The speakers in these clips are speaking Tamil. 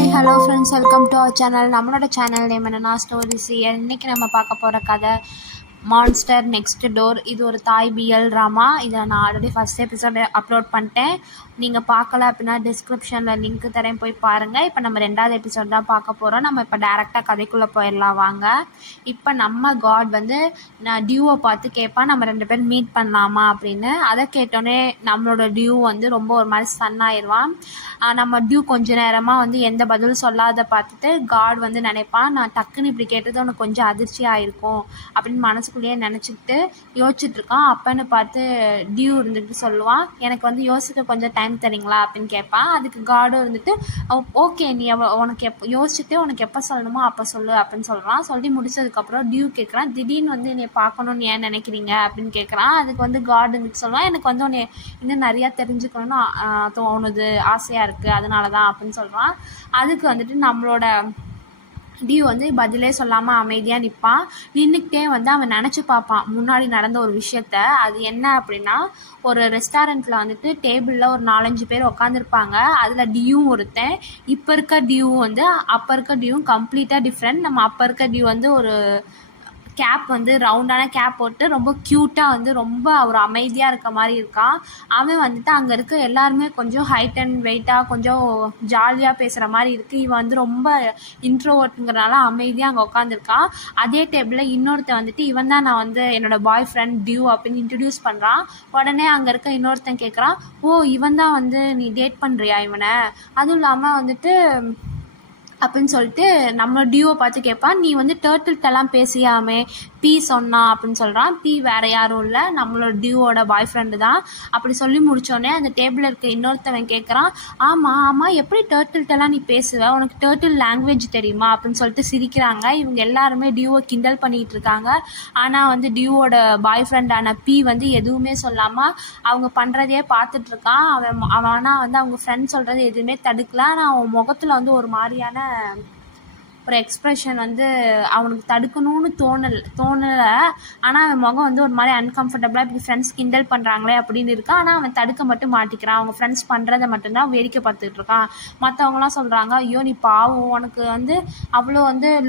Hi hello friends, welcome to our channel. நம்மளோட சேனல் நேம் என்னன்னா ஸ்டோரிஸ். இன்றைக்கி நம்ம பார்க்க போகிற கதை மான்ஸ்டர் நெக்ஸ்ட் டோர். இது ஒரு தாய் பிஎல் ட்ராமா. இதை நான் ஆல்ரெடி ஃபஸ்ட் எபிசோடு அப்லோட் பண்ணிட்டேன். நீங்கள் பார்க்கல அப்படின்னா டிஸ்கிரிப்ஷனில் லிங்க் தரேன், போய் பாருங்கள். இப்போ நம்ம 2வது எபிசோட் தான் பார்க்க போகிறோம். நம்ம இப்போ டேரெக்டாக கதைக்குள்ளே போயிடலாம் வாங்க. இப்போ நம்ம காட் நான் டியூவை பார்த்து கேட்பான், நம்ம 2 பேரும் மீட் பண்ணலாமா அப்படின்னு. அதை கேட்டோன்னே நம்மளோட டியூ ரொம்ப ஒரு மாதிரி ஸ்டன் ஆயிடுவான். நம்ம டியூ கொஞ்ச நேரமாக எந்த பதிலும் சொல்லாத பார்த்துட்டு காட் நினைப்பான், நான் டக்குன்னு இப்படி கேட்டது உனக்கு கொஞ்சம் அதிர்ச்சியாக இருக்கும் அப்படின்னு மனசுக்குள்ளேயே நினச்சிக்கிட்டு யோசிச்சுட்ருக்கான். அப்பன்னு பார்த்து டியூ இருந்துட்டு சொல்லுவான், எனக்கு யோசிக்க கொஞ்சம் டைம் தரீங்களா அப்படின்னு கேட்பான். அதுக்கு காடும் ஓகே, நீ உனக்கு யோசிச்சுட்டு உனக்கு எப்போ சொல்லணுமோ அப்போ சொல்லு அப்படின்னு சொல்கிறான். சொல்லி முடிச்சதுக்கப்புறம் டியூ கேட்குறான், திடீர்னு என்னை பார்க்கணுன்னு ஏன் நினைக்கிறீங்க அப்படின்னு கேட்குறான். அதுக்கு காடு இருந்துட்டு சொல்லுவான், எனக்கு உன்னை இன்னும் நிறையா தெரிஞ்சுக்கணும்னு தோணுது, ஆசையாக இருக்குது, அதனால தான் அப்படின்னு சொல்கிறான். அதுக்கு நம்மளோட டியூ பதிலே சொல்லாமல் அமைதியாக நிற்பான். நின்றுக்கிட்டே அவன் நினச்சி பார்ப்பான் முன்னாடி நடந்த ஒரு விஷயத்த. அது என்ன அப்படின்னா, ஒரு ரெஸ்டாரண்ட்டில் டேபிளில் ஒரு 4-5 பேர் உட்காந்துருப்பாங்க. அதில் டியூவும் ஒருத்தன். இப்போ இருக்க டியூ அப்போ இருக்க டியூவும் கம்ப்ளீட்டாக டிஃப்ரெண்ட். நம்ம அப்போ இருக்க டியூ ஒரு கேப் ரவுண்டான கேப் போட்டு ரொம்ப க்யூட்டாக ரொம்ப ஒரு அமைதியாக இருக்க மாதிரி இருக்கான். அவன் அங்கே இருக்க எல்லாருமே கொஞ்சம் ஹைட் அண்ட் வெயிட்டாக கொஞ்சம் ஜாலியாக பேசுகிற மாதிரி இருக்குது. இவன் ரொம்ப இன்ட்ரோவர்ட்டுங்கிறனால அமைதியாக அங்கே உட்காந்துருக்கான். அதே டேபிளில் இன்னொருத்தன் இவன் தான் நான் என்னோடய பாய் ஃப்ரெண்ட் டியூ அப்படின்னு இன்ட்ரடியூஸ் பண்ணுறான். உடனே அங்கே இருக்க இன்னொருத்தன் கேட்குறான், ஓ இவன் தான் நீ டேட் பண்ணுறியா இவனை, அதுவும் இல்லாமல் அப்படின்னு சொல்லிட்டு நம்ம டியூவை பார்த்து கேட்பான், நீ டர்ட்டில்கிட்டலாம் பேசியாமே பி சொன்னா அப்படின்னு சொல்கிறான். பி வேறு யாரும் இல்லை, நம்மளோட டியூவோட பாய் ஃப்ரெண்டு தான். அப்படி சொல்லி முடித்தோடனே அந்த டேபிளில் இருக்க இன்னொருத்தவன் கேட்குறான், ஆமாம் எப்படி டர்ட்டில்கிட்டலாம் நீ பேசுவ, உனக்கு டர்ட்டில் லாங்குவேஜ் தெரியுமா அப்படின்னு சொல்லிட்டு சிரிக்கிறாங்க. இவங்க எல்லாருமே டியூவை கிண்டல் பண்ணிகிட்டு இருக்காங்க. ஆனால் டியூவோட பாய் ஃப்ரெண்டான பி எதுவுமே சொல்லாமல் அவங்க பண்ணுறதையே பார்த்துட்ருக்கான். அவன் ஆனால் அவங்க ஃப்ரெண்ட் சொல்கிறது எதுவுமே தடுக்கல. ஆனால் அவன் முகத்தில் ஒரு மாதிரியான ஒரு எக்ஸ்ப்ரெஷன் அவனுக்கு தடுக்கணும்னு தோணலை. ஆனால் அவன் முகம் ஒரு மாதிரி அன்கம்ஃபர்டபுளாக இப்படி ஃப்ரெண்ட்ஸ் கிண்டல் பண்ணுறாங்களே அப்படின்னு இருக்கான். ஆனால் அவன் தடுக்க மட்டும் மாட்டிக்கிறான். அவங்க ஃப்ரெண்ட்ஸ் பண்ணுறதை மட்டும்தான் வேடிக்கை பார்த்துட்டு இருக்கான். மற்றவங்களாம் சொல்கிறாங்க, ஐயோ நீ பாவம், உனக்கு அவ்வளோ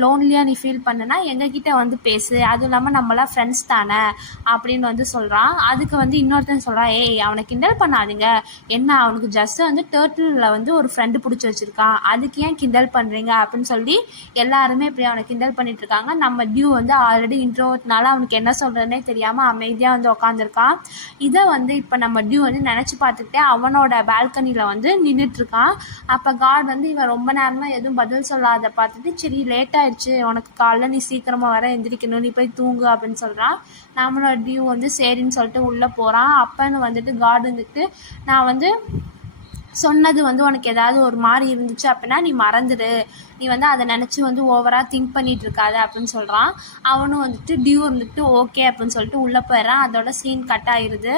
லோன்லியாக நீ ஃபீல் பண்ணுனா எங்ககிட்ட பேசு, அதுவும் இல்லாமல் நம்மளாம் ஃப்ரெண்ட்ஸ் தானே அப்படின்னு சொல்கிறான். அதுக்கு இன்னொருத்தன் சொல்கிறான், ஏய் அவனை கிண்டல் பண்ணாதீங்க, என்ன அவனுக்கு ஜஸ்ட் டர்ட்டிலில் ஒரு ஃப்ரெண்டு பிடிச்சி வச்சுருக்கான், அதுக்கு ஏன் கிண்டல் பண்ணுறீங்க அப்படின்னு சொல்லி எல்லாருமே இப்படி அவனை கிண்டல் பண்ணிட்டு இருக்காங்க. நம்ம டியூ ஆல்ரெடி இன்ட்ரோவர்ட்னால அவனுக்கு என்ன சொல்கிறதுனே தெரியாமல் அமைதியாக உட்காந்துருக்கான். இதை இப்போ நம்ம டியூ நினச்சி பார்த்துக்கிட்டே அவனோட பால்கனியில் நின்றுட்டுருக்கான். அப்போ காட் இவன் ரொம்ப நேரமாக எதுவும் பதில் சொல்லாத பார்த்துட்டு, சரி லேட் ஆயிடுச்சு, உனக்கு காலைல நீ சீக்கிரமாக வர எந்திரிக்கணும், நீ போய் தூங்கு அப்படின்னு சொல்கிறான். நம்மளோட டியூ சரின்னு சொல்லிட்டு உள்ளே போகிறான். அப்பன்னு காட் நான் சொன்னது உனக்கு ஏதாவது ஒரு மாதிரி இருந்துச்சு அப்படின்னா நீ மறந்துடு, நீ அதை நினச்சி ஓவராக திங்க் பண்ணிகிட்டு இருக்காது அப்படின்னு சொல்கிறான். அவனும் டியூ ஓகே அப்படின்னு சொல்லிட்டு உள்ளே போயிடறான். அதோட சீன் கட் ஆயிடுது.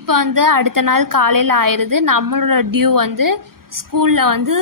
இப்போ அடுத்த நாள் காலையில் ஆயிடுது. நம்மளோட டியூ ஸ்கூலில்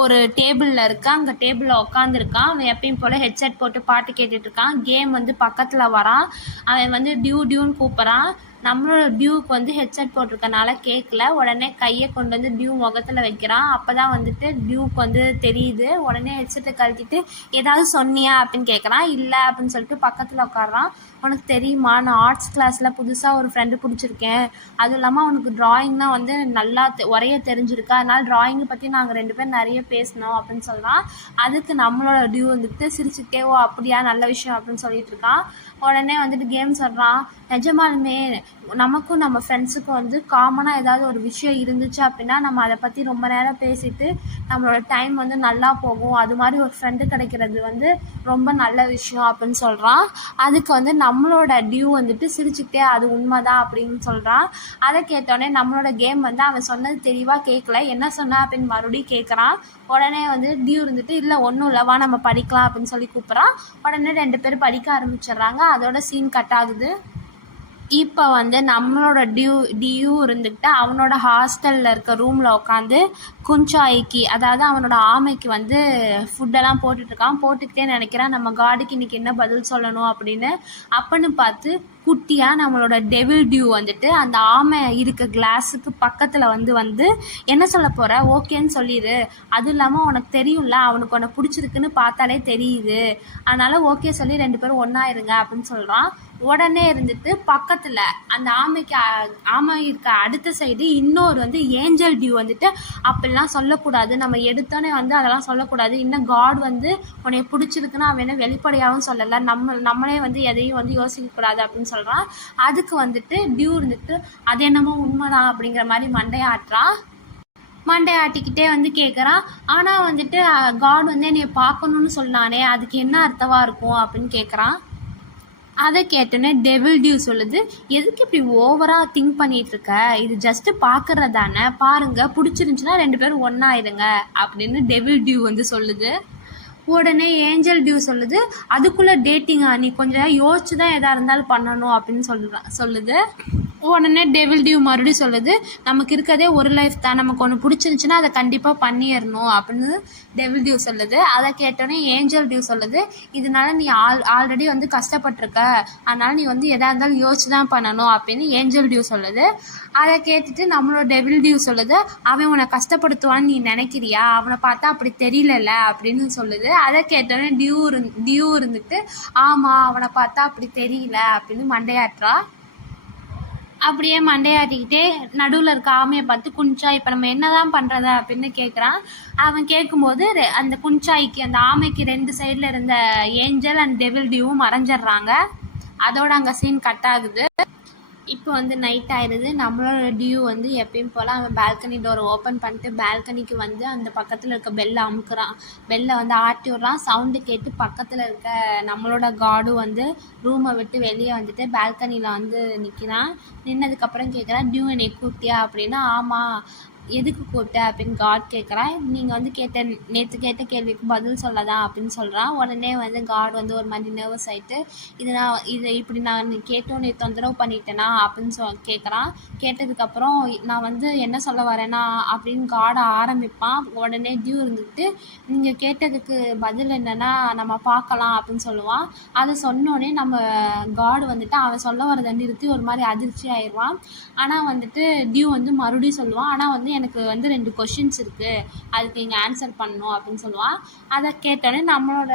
ஒரு டேபிளில் இருக்கான். அங்கே டேபிளில் உட்காந்துருக்கான். அவன் எப்பயும் போல் ஹெட்செட் போட்டு பாட்டு கேட்டுட்ருக்கான். கேம் பக்கத்தில் வரான். அவன் டியூன்னு கூப்பிட்றான். நம்மளோட டியூவுக்கு ஹெட்செட் போட்டிருக்கனால கேட்கல. உடனே கையை கொண்டு டியூ முகத்தில் வைக்கிறான். அப்போ தான் டியூவுக்கு தெரியுது. உடனே ஹெட்செட்டை கழட்டிட்டு ஏதாவது சொன்னியா அப்படின்னு கேட்குறான். இல்லை அப்படின்னு சொல்லிட்டு பக்கத்தில் உட்காடுறான். உனக்கு தெரியுமா, நான் ஆர்ட்ஸ் கிளாஸில் புதுசாக ஒரு ஃப்ரெண்டு பிடிச்சிருக்கேன், அதுவும் இல்லாமல் அவனுக்கு ட்ராயிங்னால் நல்லா வரைய தெரிஞ்சிருக்கு, அதனால் ட்ராயிங்கை பற்றி நாங்கள் 2 பேரும் நிறைய பேசினோம் அப்படின்னு சொல்கிறான். அதுக்கு நம்மளோட டியூ சிரிச்சுக்கிட்டே, ஓ அப்படியா, நல்ல விஷயம் அப்படின்னு சொல்லிட்டு இருக்கான். உடனே கேம் சொல்கிறான், நிஜமாலுமே நமக்கும் நம்ம ஃப்ரெண்ட்ஸுக்கும் காமனாக ஏதாவது ஒரு விஷயம் இருந்துச்சு அப்படின்னா நம்ம அதை பற்றி ரொம்ப நேரம் பேசிட்டு நம்மளோட டைம் நல்லா போகும், அது மாதிரி ஒரு ஃப்ரெண்டு கிடைக்கிறது ரொம்ப நல்ல விஷயம் அப்படின்னு சொல்கிறான். அதுக்கு நம்மளோட டியூ சிரிச்சுக்கிட்டே அது உண்மைதான் அப்படின்னு சொல்கிறான். அதை கேட்டோடனே நம்மளோட கேம் அவன் சொன்னது தெளிவாக கேட்கல, என்ன சொன்னா அப்படின்னு மறுபடியும் கேட்குறான். உடனே டியூ இல்லை ஒன்றும் இல்லைவா நம்ம படிக்கலாம் அப்படின்னு சொல்லி கூப்பிட்றான். உடனே 2 பேரும் படிக்க ஆரம்பிச்சிடுறாங்க. அதோட சீன் கட் ஆகுது. இப்போ வந்து நம்மளோட டியூ இருந்துக்கிட்டு அவனோட ஹாஸ்டலில் இருக்க ரூமில் உட்காந்து குஞ்சாய்க்கு, அதாவது அவனோட ஆமைக்கு வந்து ஃபுட்டெல்லாம் போட்டுட்ருக்கான். போட்டுக்கிட்டே நினைக்கிறான் நம்ம காடுக்கு இன்றைக்கி என்ன பதில் சொல்லணும் அப்படின்னு. அப்பன்னு பார்த்து குட்டியாக நம்மளோட டெவில் டியூ வந்துட்டு அந்த ஆமை இருக்க கிளாஸுக்கு பக்கத்தில் வந்து என்ன சொல்ல போகிற, ஓகேன்னு சொல்லிடு, அதுவும் இல்லாமல் உனக்கு தெரியும்ல அவனுக்கு உனக்கு பிடிச்சிருக்குன்னு பார்த்தாலே தெரியுது, அதனால் ஓகே சொல்லி 2 பேரும் ஒன்றா இருங்க அப்படின்னு சொல்கிறான். உடனே இருந்துட்டு பக்கத்தில் அந்த ஆமை இருக்க அடுத்த சைடு இன்னொரு வந்து ஏஞ்சல் டியூ வந்துட்டு அப்படிலாம் சொல்லக்கூடாது, நம்ம எடுத்தோன்னே வந்து அதெல்லாம் சொல்லக்கூடாது, இன்னும் காட் வந்து உன்னை பிடிச்சிருக்குன்னா அவன் என்ன வெளிப்படையாகவும் சொல்லலை, நம்மளே வந்து எதையும் வந்து யோசிக்கக்கூடாது அப்படின்னு சொல்கிறான். அதுக்கு வந்துட்டு டியூ இருந்துட்டு அது என்னமோ உண்மைதான் அப்படிங்கிற மாதிரி மண்டையாட்டிக்கிட்டே வந்து கேட்குறான். ஆனால் வந்துட்டு காட் வந்து என்னை பார்க்கணுன்னு சொன்னானே அதுக்கு என்ன அர்த்தமாக இருக்கும் அப்படின்னு கேட்குறான். அதை கேட்டோன்னே டெவில் டியூ சொல்லுது, எதுக்கு இப்படி ஓவராக திங்க் பண்ணிகிட்ருக்க, இது ஜஸ்ட்டு பார்க்குறது தானே, பாருங்கள் பிடிச்சிருந்துச்சுன்னா 2 பேரும் ஒன்றா இருங்க அப்படின்னு டெவில் டியூ வந்து சொல்லுது. உடனே ஏஞ்சல் டியூ சொல்லுது, அதுக்குள்ளே டேட்டிங்கா, நீ கொஞ்சம் யோசிச்சு தான் எதாக இருந்தாலும் பண்ணணும் அப்படின்னு சொல்லுது. உடனே டெவில் டியூ மறுபடியும் சொல்லுது, நமக்கு இருக்கதே ஒரு லைஃப் தான், நமக்கு ஒன்று பிடிச்சிருந்துச்சுன்னா அதை கண்டிப்பாக பண்ணிடணும் அப்படின்னு டெவில் டியூ சொல்லுது. அதை கேட்டோன்னே ஏஞ்சல் டியூ சொல்லுது, இதனால நீ ஆல்ரெடி வந்து கஷ்டப்பட்டிருக்க, அதனால் நீ வந்து எதாக இருந்தாலும் யோசிச்சு தான் பண்ணணும் அப்படின்னு ஏஞ்சல் டியூ சொல்லுது. அதை கேட்டுட்டு நம்மளோட டெவில் டியூ சொல்லுது, அவன் உன்னை கஷ்டப்படுத்துவான்னு நீ நினைக்கிறியா, அவனை பார்த்தா அப்படி தெரியலல்ல அப்படின்னு சொல்லுது. அதை கேட்டோன்னே டியூ இருந்துட்டு ஆமாம் அவனை பார்த்தா அப்படி தெரியல அப்படின்னு மண்டையாட்டுறா. அப்படியே மண்டையாட்டிக்கிட்டே நடுவில் இருக்க ஆமையை பார்த்து குஞ்சாய் இப்போ நம்ம என்ன தான் பண்ணுறது அப்படின்னு கேட்குறான். அவன் கேட்கும்போது அந்த குஞ்சாய்க்கு அந்த ஆமைக்கு 2 சைடில் இருந்த ஏஞ்சல் அண்ட் டெவில் டியூவும் மறைஞ்சிட்றாங்க. அதோட அங்கே சீன் கட் ஆகுது. இப்போ வந்து நைட் ஆயிடுது. நம்மளோட டியூ வந்து எப்பயும் போல் அவன் பால்கனி டோரை ஓப்பன் பண்ணிட்டு பால்கனிக்கு வந்து அந்த பக்கத்தில் இருக்க பெல்லை அமுக்குறான். பெல்லை வந்து ஆட்டி விட்றான். சவுண்டு கேட்டு பக்கத்தில் இருக்க நம்மளோட காடும் வந்து ரூமை விட்டு வெளியே வந்துட்டு பால்கனியில் வந்து நிற்கிறான். நின்னதுக்கப்புறம் கேட்குறான், டியூ என்னை கூப்பிட்டியா அப்படின்னா, ஆமாம் எதுக்கு கூப்பிட்ட அப்படின்னு காட் கேட்குறான். நீங்கள் வந்து நேற்று கேட்ட கேள்விக்கு பதில் சொல்லதான் அப்படின்னு சொல்கிறான். உடனே வந்து காட் வந்து ஒரு மாதிரி நர்வஸ் ஆகிட்டு, இதை இப்படி நான் கேட்டோம் நீ தொந்தரவு பண்ணிட்டேனா அப்படின்னு கேட்குறான். கேட்டதுக்கப்புறம் நான் வந்து என்ன சொல்ல வரேன்னா அப்படின்னு காடை ஆரம்பிப்பான். உடனே டியூ இருந்துட்டு, நீங்கள் கேட்டதுக்கு பதில் என்னென்னா நம்ம பார்க்கலாம் அப்படின்னு சொல்லுவான். அதை சொன்னோடனே நம்ம காடு வந்துட்டு அவன் சொல்ல வரதை நிறுத்தி ஒரு மாதிரி அதிர்ச்சி ஆயிடுவான். ஆனால் வந்துட்டு டியூ வந்து மறுபடியும் சொல்லுவான், ஆனால் வந்து எனக்கு வந்து 2 கொஷின்ஸ் இருக்குது, அதுக்கு நீங்கள் ஆன்சர் பண்ணணும் அப்படின்னு சொல்லுவான். அதை கேட்டோன்னே நம்மளோட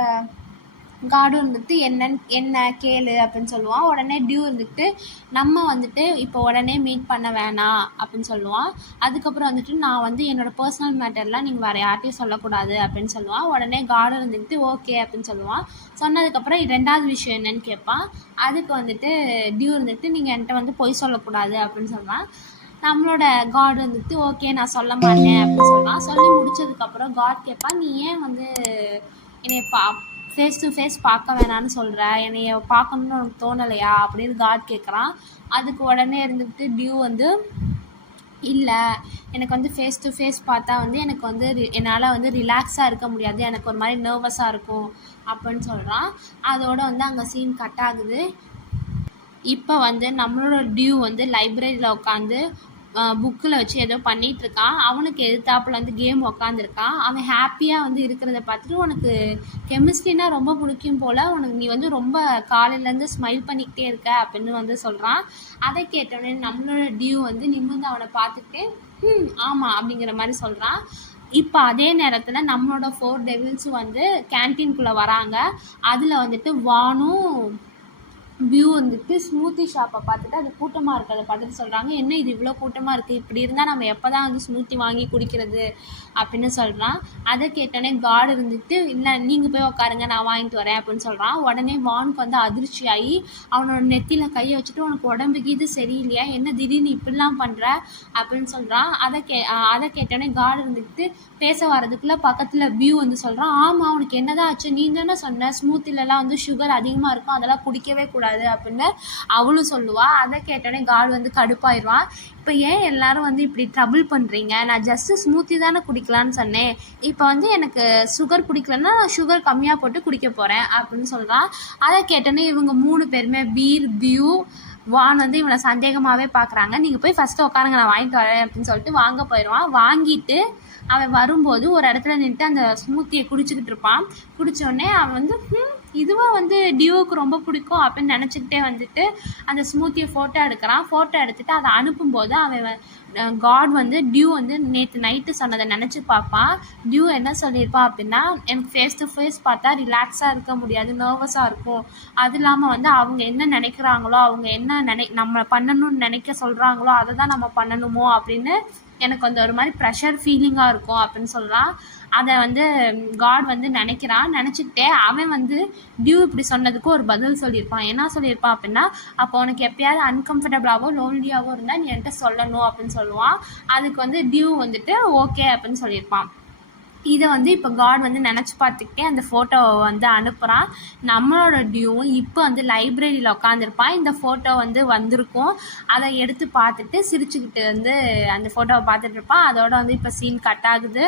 காடு வந்துட்டு என்ன கேளு அப்படின்னு சொல்லுவான். உடனே டியூ இருந்துட்டு நம்ம வந்துட்டு இப்போ உடனே மீட் பண்ண வேணாம் அப்படின்னு சொல்லுவான். அதுக்கப்புறம் வந்துட்டு நான் வந்து என்னோடய பர்சனல் மேட்டர்லாம் நீங்கள் வேறு யார்ட்டையும் சொல்லக்கூடாது அப்படின்னு சொல்லுவான். உடனே காடு இருந்துட்டு ஓகே அப்படின்னு சொல்லுவான். சொன்னதுக்கப்புறம் 2வது விஷயம் என்னன்னு கேட்பான். அதுக்கு வந்துட்டு டியூ இருந்துட்டு நீங்கள் என்கிட்ட வந்து பொய் சொல்லக்கூடாது அப்படின்னு சொல்லுவான். நம்மளோட காட் வந்துட்டு ஓகே நான் சொல்ல மாட்டேன் அப்படின்னு சொல்லுவான். சொல்லி முடிச்சதுக்கப்புறம் காட் கேட்பான், நீ ஏன் வந்து என்னை ஃபேஸ் டு ஃபேஸ் பார்க்க வேணான்னு சொல்கிற, என்னைய பார்க்கணுன்னு உனக்கு தோணலையா அப்படின்னு காட் கேட்குறான். அதுக்கு உடனே இருந்துட்டு டியூ வந்து இல்லை எனக்கு வந்து ஃபேஸ் டு ஃபேஸ் பார்த்தா வந்து எனக்கு வந்து என்னால் வந்து ரிலாக்ஸாக இருக்க முடியாது, எனக்கு ஒரு மாதிரி நர்வஸாக இருக்கும் அப்படின்னு சொல்கிறான். அதோடு வந்து அங்கே சீன் கட் ஆகுது. இப்போ வந்து நம்மளோட டியூ வந்து லைப்ரரியில் உட்காந்து புக்கில் வச்சு ஏதோ பண்ணிகிட்ருக்கான். அவனுக்கு எதிர்த்தாப்பில் வந்து கேம் உக்காந்துருக்கான். அவன் ஹாப்பியாக வந்து இருக்கிறத பார்த்துட்டு, உனக்கு கெமிஸ்ட்ரினா ரொம்ப பிடிக்கும் போல், உனக்கு நீ வந்து ரொம்ப காலையிலேருந்து ஸ்மைல் பண்ணிக்கிட்டே இருக்க அப்படின்னு வந்து சொல்கிறான். அதை கேட்டோடனே நம்மளோட டியூ வந்து நிமிர்ந்து அவனை பார்த்துட்டு ஆமாம் அப்படிங்கிற மாதிரி சொல்கிறான். இப்போ அதே நேரத்தில் நம்மளோட 4 டெவில்ஸும் வந்து கேன்டீனுக்குள்ளே வராங்க. அதில் வந்துட்டு வானும் வியூ வந்துட்டு ஸ்மூத்தி ஷாப்பை பார்த்துட்டு அது கூட்டமாக இருக்கிறத பார்த்துட்டு சொல்கிறாங்க, என்ன இது இவ்வளோ கூட்டமாக இருக்குது, இப்படி இருந்தால் நம்ம எப்போ தான் வந்து ஸ்மூத்தி வாங்கி குடிக்கிறது அப்படின்னு சொல்கிறான். அதை கேட்டோடனே காட் இருந்துட்டு, இல்லை நீங்கள் போய் உட்காருங்க நான் வாங்கிட்டு வரேன் அப்படின்னு சொல்கிறான். உடனே வானுக்கு வந்து அதிர்ச்சியாகி அவனோட நெத்தியில் கையை வச்சுட்டு, உனக்கு உடம்புக்கு இது சரியில்லையா, என்ன திடீர்னு இப்படிலாம் பண்ணுற அப்படின்னு சொல்கிறான். அதை கேட்டோடனே காட் இருந்துக்கிட்டு பேச வரதுக்குள்ளே பக்கத்தில் வியூ வந்து சொல்கிறான், ஆமாம் அவனுக்கு என்னதான் ஆச்சு, நீ தானே சொன்ன ஸ்மூத்திலலாம் வந்து சுகர் அதிகமாக இருக்கும், அதெல்லாம் குடிக்கவே கூடாது அப்படின்னு அவளும் சொல்லுவாள். அதை கேட்டோடனே காட் வந்து கடுப்பாயிடுவான். இப்போ ஏன் எல்லாரும் வந்து இப்படி ட்ரபிள் பண்ணுறீங்க, நான் ஜஸ்ட்டு ஸ்மூத்தி தானே குடிக்கலான்னு சொன்னேன், இப்போ வந்து எனக்கு சுகர் பிடிக்கலன்னா நான் சுகர் கம்மியாக போட்டு குடிக்க போகிறேன் அப்படின்னு சொல்கிறான். அதை கேட்டோன்னே இவங்க 3 பேருமே வியூ வான் வந்து இவனை சந்தேகமாகவே பார்க்குறாங்க. நீங்கள் போய் ஃபஸ்ட்டு உட்காருங்க, நான் வாங்கிட்டு வரேன் அப்படின்னு சொல்லிட்டு வாங்க போயிடுவான். வாங்கிட்டு அவன் வரும்போது ஒரு இடத்துல நின்றுட்டு அந்த ஸ்மூத்தியை குடிச்சிக்கிட்டு இருப்பான். குடித்தோடனே அவன் வந்து இதுவாக வந்து டியோவுக்கு ரொம்ப பிடிக்கும் அப்படின்னு நினச்சிக்கிட்டே வந்துட்டு அந்த ஸ்மூத்தியை ஃபோட்டோ எடுக்கிறான். ஃபோட்டோ எடுத்துகிட்டு அதை அனுப்பும்போது அவன் காட் வந்து டியூ வந்து நேற்று நைட்டு சொன்னதை நினச்சி பார்ப்பான். டியூ என்ன சொல்லியிருப்பான் அப்படின்னா, எனக்கு ஃபேஸ் டு ஃபேஸ் பார்த்தா ரிலாக்ஸாக இருக்க முடியாது, நர்வஸாக இருக்கும். அது இல்லாமல் வந்து அவங்க என்ன நினைக்கிறாங்களோ, அவங்க என்ன நம்ம பண்ணணும்னு நினைக்க சொல்கிறாங்களோ அதை தான் நம்ம பண்ணணுமோ அப்படின்னு எனக்கு வந்து ஒரு மாதிரி ப்ரெஷர் ஃபீலிங்காக இருக்கும் அப்படின்னு சொல்லலாம். அதை வந்து காட் வந்து நினச்சிக்கிட்டே அவன் வந்து டியூ இப்படி சொன்னதுக்கு ஒரு பதில் சொல்லியிருப்பான். என்ன சொல்லியிருப்பான் அப்படின்னா, அப்போ உனக்கு எப்பயாவது அன்கம்ஃபர்டபுளாகவோ லோன்லியாகவோ இருந்தால் நீ என்கிட்ட சொல்லணும் அப்படின்னு சொல்லுவான். அதுக்கு வந்து டியூ வந்துட்டு ஓகே அப்படின்னு சொல்லியிருப்பான். இதை வந்து இப்போ காட் வந்து நினச்சி பார்த்துக்கிட்டே அந்த ஃபோட்டோவை வந்து அனுப்புகிறான். நம்மளோட டியூவும் இப்போ வந்து லைப்ரரியில் உட்காந்துருப்பான். இந்த ஃபோட்டோ வந்து வந்திருக்கும். அதை எடுத்து பார்த்துட்டு சிரிச்சுக்கிட்டு வந்து அந்த ஃபோட்டோவை பார்த்துட்டு இருப்பான். அதோட வந்து இப்போ சீன் கட் ஆகுது.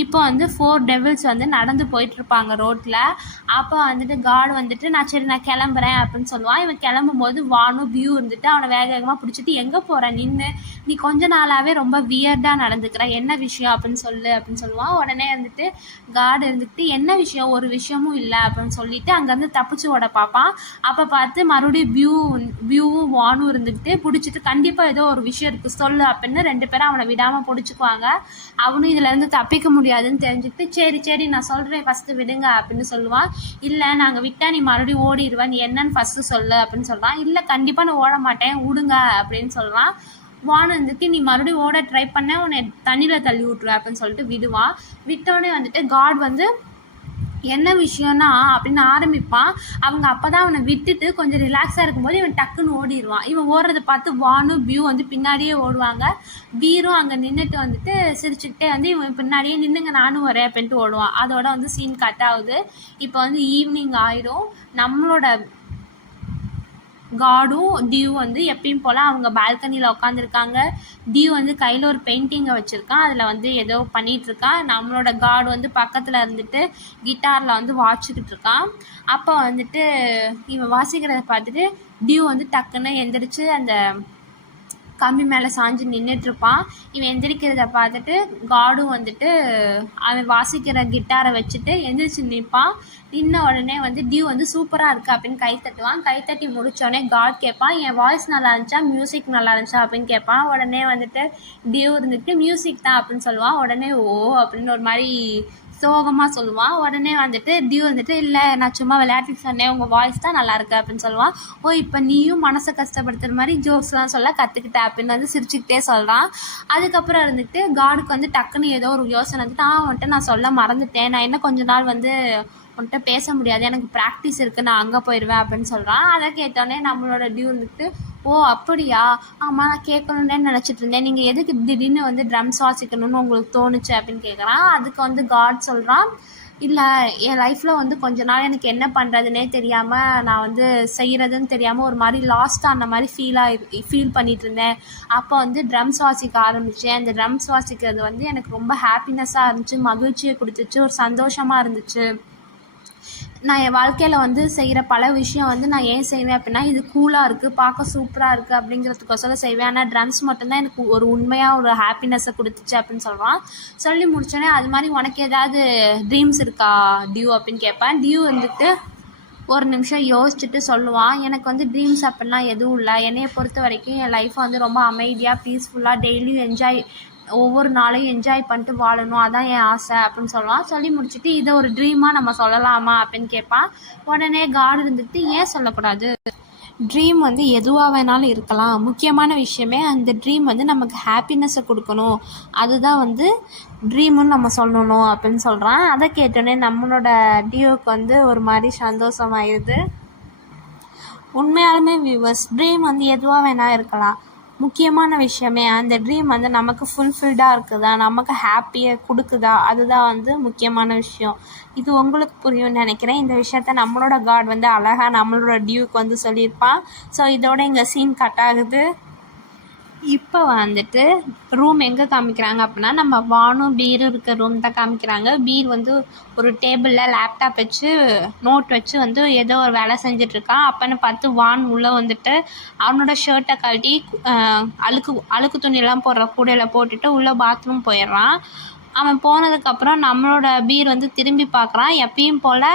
இப்போ வந்து 4 டெவில்ஸ் வந்து நடந்து போயிட்டுருப்பாங்க ரோட்டில். அப்போ வந்துட்டு காட் வந்துட்டு நான் கிளம்புறேன் அப்படின்னு சொல்லுவான். இவன் கிளம்பும்போது வானும் பியூ இருந்துட்டு அவனை வேக வேகமாக பிடிச்சிட்டு எங்கே போகிற நின்று, நீ கொஞ்ச நாளாகவே ரொம்ப வியர்டாக நடந்துக்கிற, என்ன விஷயம் அப்படின்னு அப்படின்னு சொல்லுவான். உடனே வந்துட்டு காட் இருந்துக்கிட்டு என்ன விஷயம், ஒரு விஷயமும் இல்லை அப்படின்னு சொல்லிட்டு அங்கேருந்து தப்பிச்சு ஓட பார்ப்பான். அப்போ பார்த்து மறுபடியும் பியூவும் வானும் இருந்துக்கிட்டு பிடிச்சிட்டு கண்டிப்பாக ஏதோ ஒரு விஷயம் இருக்குது சொல்லு அப்படின்னு 2 பேரும் அவனை விடாமல் பிடிச்சிக்குவாங்க. அவனும் இதுலேருந்து தப்பிக்க முடியாதுன்னு தெரிஞ்சுக்கிட்டு சரி நான் சொல்கிறேன் ஃபஸ்ட்டு விடுங்க அப்படின்னு சொல்லுவான். இல்லை நாங்கள் விட்டால் நீ மறுபடியும் ஓடிடுவேன், நீ என்னன்னு ஃபஸ்ட்டு சொல்லு அப்படின்னு சொல்கிறான். இல்லை கண்டிப்பாக நான் ஓட மாட்டேன் விடுங்க அப்படின்னு சொல்கிறான். வான் வந்துட்டு நீ மறுபடியும் ஓட ட்ரை பண்ண உன்னை தண்ணியில் தள்ளி விட்ருவேன் அப்படின்னு சொல்லிட்டு விடுவான். விட்டோடனே வந்துட்டு காட் வந்து என்ன விஷயம்னா அப்படின்னு ஆரம்பிப்பான். அவங்க அப்போ தான் அவனை விட்டுட்டு கொஞ்சம் ரிலாக்ஸாக இருக்கும்போது இவன் டக்குன்னு ஓடிடுவான். இவன் ஓடுறதை பார்த்து வானும் பியூ வந்து பின்னாடியே ஓடுவாங்க. பீரும் அங்கே நின்றுட்டு வந்துட்டு சிரிச்சுக்கிட்டே வந்து இவன் பின்னாடியே நின்றுங்க நானும் வரேன் அப்படின்ட்டு ஓடுவான். அதோட வந்து சீன் கட் ஆகுது. இப்போ வந்து ஈவினிங் ஆயிரும். நம்மளோட காடும் டியூ வந்து எப்பயும் போல் அவங்க பால்கனியில் உட்காந்துருக்காங்க. டியூ வந்து கையில் ஒரு பெயிண்டிங்கை வச்சுருக்கான். அதில் வந்து ஏதோ பண்ணிகிட்ருக்கான். நம்மளோட காடு வந்து பக்கத்தில் இருந்துட்டு கிட்டாரில் வந்து வாசிக்கிட்டு இருக்கான். அப்போ வந்துட்டு இவன் வாசிக்கிறத பார்த்துட்டு டியூ வந்து டக்குன்னு எந்திரிச்சு அந்த கம்பி மேலே சாஞ்சு நின்றுட்டுருப்பான். இவன் எந்திரிக்கிறத பார்த்துட்டு காடும் வந்துட்டு அவன் வாசிக்கிற கிட்டாரை வச்சுட்டு எந்திரிச்சு நிற்பான். நின்ன உடனே வந்து டியூ வந்து சூப்பராக இருக்குது அப்படின்னு கை தட்டுவான். கை தட்டி முடித்தோடனே காட் கேட்பான், என் வாய்ஸ் நல்லா இருந்துச்சா மியூசிக் நல்லா இருந்துச்சா அப்படின்னு கேட்பான். உடனே வந்துட்டு டியூ இருந்துட்டு மியூசிக் தான் அப்படின்னு சொல்லுவான். உடனே ஓ அப்படின்னு ஒரு மாதிரி சோகமாக சொல்லுவான். உடனே வந்துட்டு டியூ வந்துட்டு இல்லை நான் சும்மா விளையாட்டுக்கு சொன்னேன், உங்கள் வாய்ஸ் தான் நல்லாயிருக்கு அப்படின்னு சொல்லுவான். ஓ இப்போ நீயும் மனசை கஷ்டப்படுத்துகிற மாதிரி ஜோக்ஸ்லாம் சொல்ல கற்றுக்கிட்ட அப்படின்னு வந்து சிரிச்சுக்கிட்டே சொல்கிறான். அதுக்கப்புறம் இருந்துட்டு காடுக்கு வந்து டக்குன்னு ஏதோ ஒரு யோசனை வந்துட்டு வந்துட்டு நான் சொல்ல மறந்துட்டேன், நான் என்ன கொஞ்ச நாள் வந்து உன்கிட்ட பேச முடியாது, எனக்கு ப்ராக்டிஸ் இருக்குது, நான் அங்கே போயிடுவேன் அப்படின்னு சொல்கிறான். அதை கேட்டோடனே நம்மளோட டியூ இருந்துட்டு ஓ அப்படியா, ஆமாம் நான் கேட்கணுன்னே நினச்சிட்டு இருந்தேன், நீங்கள் எதுக்கு திடீர்னு வந்து ட்ரம்ஸ் வாசிக்கணும்னு உங்களுக்கு தோணுச்சு அப்படின்னு கேட்குறான். அதுக்கு வந்து காட் சொல்கிறான், இல்லை என் லைஃப்பில் வந்து கொஞ்ச நாள் எனக்கு என்ன பண்ணுறதுனே தெரியாமல் நான் வந்து செய்கிறதுன்னு தெரியாமல் ஒரு மாதிரி லாஸ்ட்டாக அந்த மாதிரி ஃபீல் பண்ணிகிட்டு இருந்தேன். அப்போ வந்து ட்ரம்ஸ் வாசிக்க ஆரம்பித்தேன். அந்த ட்ரம்ஸ் வாசிக்கிறது வந்து எனக்கு ரொம்ப ஹாப்பினஸ்ஸாக இருந்துச்சு, மகிழ்ச்சியை கொடுத்துச்சு, ஒரு சந்தோஷமாக இருந்துச்சு. நான் என் வாழ்க்கையில் வந்து செய்கிற பல விஷயம் வந்து நான் ஏன் செய்வேன் அப்படின்னா இது கூலாக இருக்குது, பார்க்க சூப்பராக இருக்குது அப்படிங்கிறதுக்கோசரம் செய்வேன். ஆனால் ட்ரம்ஸ் மட்டும்தான் எனக்கு ஒரு உண்மையாக ஒரு ஹாப்பினஸ்ஸை கொடுத்துச்சு அப்படின்னு சொல்கிறான். சொல்லி முடிச்சோடனே அது மாதிரி உனக்கு ஏதாவது ட்ரீம்ஸ் இருக்கா டியூ அப்படின்னு கேட்பேன். டியூ வந்துட்டு ஒரு நிமிஷம் யோசிச்சுட்டு சொல்லுவான், எனக்கு வந்து ட்ரீம்ஸ் அப்படின்னா எதுவும் இல்லை, என்னையை பொறுத்த வரைக்கும் என் லைஃப்பை வந்து ரொம்ப அமைதியாக பீஸ்ஃபுல்லாக டெய்லியும் ஒவ்வொரு நாளையும் என்ஜாய் பண்ணிட்டு வாழணும், அதான் என் ஆசை அப்படின்னு சொல்லுவான். சொல்லி முடிச்சுட்டு இதை ஒரு ட்ரீமாக நம்ம சொல்லலாமா அப்படின்னு கேட்பான். உடனே காட் இருந்துட்டு ஏன் சொல்லக்கூடாது, ட்ரீம் வந்து எதுவாக வேணாலும் இருக்கலாம், முக்கியமான விஷயமே அந்த ட்ரீம் வந்து நமக்கு ஹாப்பினஸ்ஸை கொடுக்கணும், அதுதான் வந்து ட்ரீமுன்னு நம்ம சொல்லணும் அப்படின்னு சொல்கிறான். அதை கேட்டோடனே நம்மளோட டியோக்கு வந்து ஒரு மாதிரி சந்தோஷமாயிருது. உண்மையாலுமே வியூவர்ஸ் ட்ரீம் வந்து எதுவாக வேணால் இருக்கலாம், முக்கியமான விஷயமே அந்த ட்ரீம் வந்து நமக்கு ஃபுல்ஃபில்டாக இருக்குதா, நமக்கு ஹாப்பியை கொடுக்குதா, அதுதான் வந்து முக்கியமான விஷயம். இது உங்களுக்கு புரியும்னு நினைக்கிறேன். இந்த விஷயத்த நம்மளோட காட் வந்து அழகாக நம்மளோட டியூக்கு வந்து சொல்லியிருப்பான். ஸோ இதோட எங்கள் சீன் கட் ஆகுது. இப்போ வந்துட்டு ரூம் எங்கே காமிக்கிறாங்க அப்படின்னா, நம்ம வானும் பீரும் இருக்க ரூம் தான் காமிக்கிறாங்க. பீர் வந்து ஒரு டேபிளில் லேப்டாப் வச்சு நோட் வச்சு வந்து ஏதோ ஒரு வேலை செஞ்சிட்ருக்கான். அப்போன்னு பார்த்து வான் உள்ளே வந்துட்டு அவனோட ஷர்ட்டை கழட்டி அழுக்கு துணியெல்லாம் போடுற கூடையில் போட்டுட்டு உள்ளே பாத்ரூம் போயிடுறான். அவன் போனதுக்கப்புறம் நம்மளோட பீர் வந்து திரும்பி பார்க்குறான். எப்பயும் போல்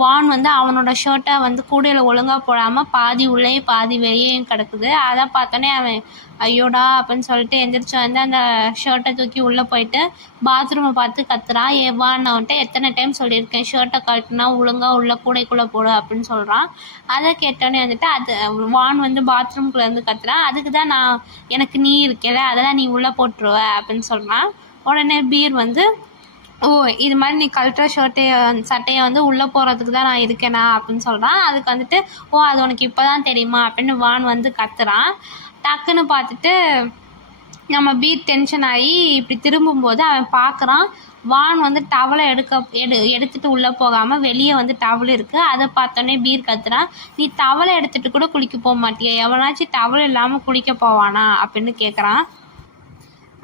வான் வந்து அவனோட ஷர்ட்டை வந்து கூடையில் ஒழுங்காக போடாமல் பாதி உள்ளேயும் பாதி வெளியேயும் கிடக்குது. அதை பார்த்தோன்னே அவன் ஐயோடா அப்படின்னு சொல்லிட்டு எந்திரிச்சு வந்து அந்த ஷர்ட்டை தூக்கி உள்ளே போயிட்டு பாத்ரூமை பார்த்து கத்துறான். வான் வந்துட்டு எத்தனை டைம் சொல்லியிருக்கேன், ஷர்ட்டை கழட்டினா ஒழுங்காக உள்ள கூடைக்குள்ளே போடு அப்படின்னு சொல்கிறான். அதை கேட்டோன்னே வந்துட்டு அது வான் வந்து பாத்ரூம்குள்ளே இருந்து கத்துறான். அதுக்கு தான் எனக்கு நீ இருக்கல, அதெல்லாம் நீ உள்ளே போட்டுருவ அப்படின்னு சொல்கிறான். உடனே பீர் வந்து ஓ இது மாதிரி நீ கழட்டுற சட்டையை வந்து உள்ளே போகிறதுக்கு தான் நான் இருக்கேனா அப்படின்னு சொல்கிறான். அதுக்கு வந்துட்டு ஓ அது உனக்கு இப்போ தான் தெரியுமா அப்படின்னு வான் வந்து கத்துறான். டக்குன்னு பார்த்துட்டு நம்ம பீர் டென்ஷன் ஆகி இப்படி திரும்பும்போது அவன் பார்க்குறான். வான் வந்து டவலை எடுத்துகிட்டு உள்ளே போகாமல் வெளியே வந்து டவல் இருக்குது. அதை பார்த்தோன்னே பீர் கத்துறான். நீ டவலை எடுத்துகிட்டு கூட குளிக்க போக மாட்டியா, எவனாச்சும் டவல் இல்லாமல் குளிக்க போவானா அப்படின்னு கேட்குறான்.